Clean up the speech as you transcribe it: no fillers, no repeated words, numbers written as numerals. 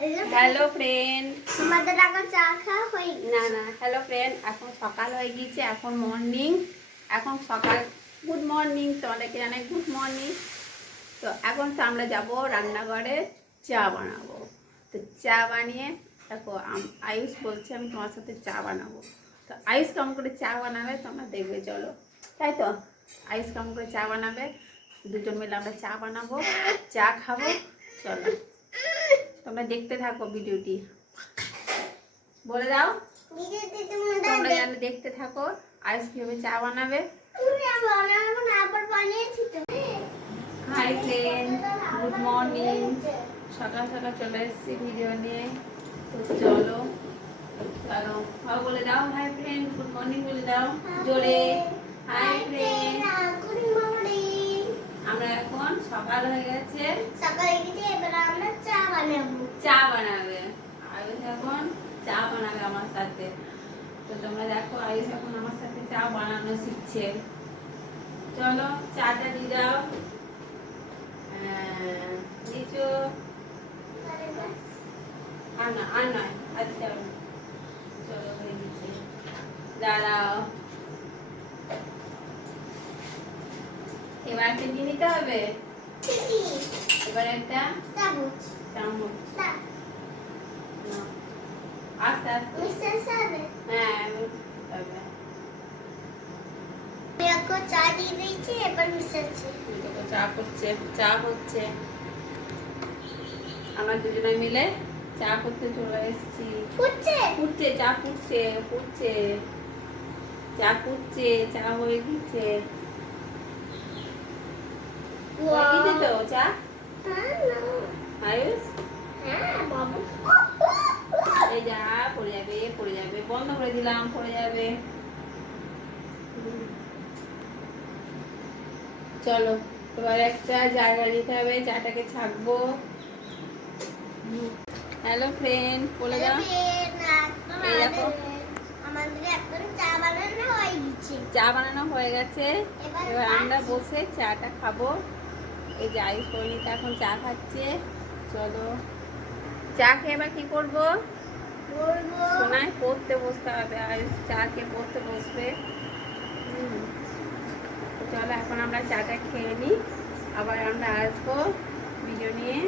Hello friend, আমাদের এখন চা খাওয়া হয়ে গেছে। না হ্যালো ফ্রেন্ড, এখন সকাল হয়ে গিয়েছে, এখন মর্নিং, এখন সকাল। গুড মর্নিং, তোমাদেরকে জানাই গুড মর্নিং। তো এখন তো আমরা যাবো রান্নাঘরে, চা বানাবো। তো চা বানিয়ে দেখো, আয়ুষ বলছে আমি তোমার সাথে চা বানাবো। তো আয়ুষ কেমন করে চা বানাবে তোমরা দেখবে, চলো। তাই তো, আয়ুষ কেমন করে চা বানাবে, দুজন মিলে আমরা চা বানাবো, চা খাবো। চলো তোমরা দেখতে থাকো ভিডিওটি। বলে দাও তোমরা যেন দেখতে থাকো আইস কিভাবে চা বানাবে। Hi friend, good morning. সকাল সকাল চলে এসেছি ভিডিও নিয়ে। তো চলো চলো বলে দাও হাই ফ্রেন্ড, গুড মর্নিং বলে দাও জোরে। হাই ফ্রেন্ড, আমরা এখন সকাল হয়ে গেছে, এবার আমরা চা বানাবো। চা বানাবে আয়ুষ, এখন চা বানাবে আমার সাথে। তো তোমরা দেখো আয়ুষ এখন আমার সাথে চা বানানো শিখছে। চলো চাটা দিয়ে দাও। নিচু আর নয় আচ্ছা, চলো হয়ে গেছে, দাঁড়াও। এবার একটা দিয়ে নিতে হবে, এবার একটা চামচ। আস্তে আস্তে, হ্যাঁ চা দিয়ে দিয়েছি, এবার মিশাচ্ছি। চা করছে, চা হচ্ছে, আমরা দুজনে মিলে চা করতে চলে এসেছি। ফুটছে চা, ফুটছে চা, ফুটছে চা হয়ে গেছে। তো চা আয়ুষ, এই যা পড়ে যাবে, বন্ধ করে দিলাম, পড়ে যাবে। চলো এবার একটা জায়গা নিতে হবে, চাটাকে ছাকবো। হ্যালো ফ্রেন্ড বলে দাও। এই দেখো আমাদের এখন চা বানানো হয়ে গেছে। চা বানানো হয়ে গেছে, এবার আমরা বসে চাটা খাবো। এই যে আয়ুষ পরিণীতা এখন চা খাচ্ছে। চলো চা খেয়ে এবার কি করবো, সোনায় পড়তে বসতে হবে। আয়ুষ চা খেয়ে পড়তে বসবে। চলো এখন আমরা চাটা খেয়ে নিই, আবার আমরা আসবো ভিডিও নিয়ে।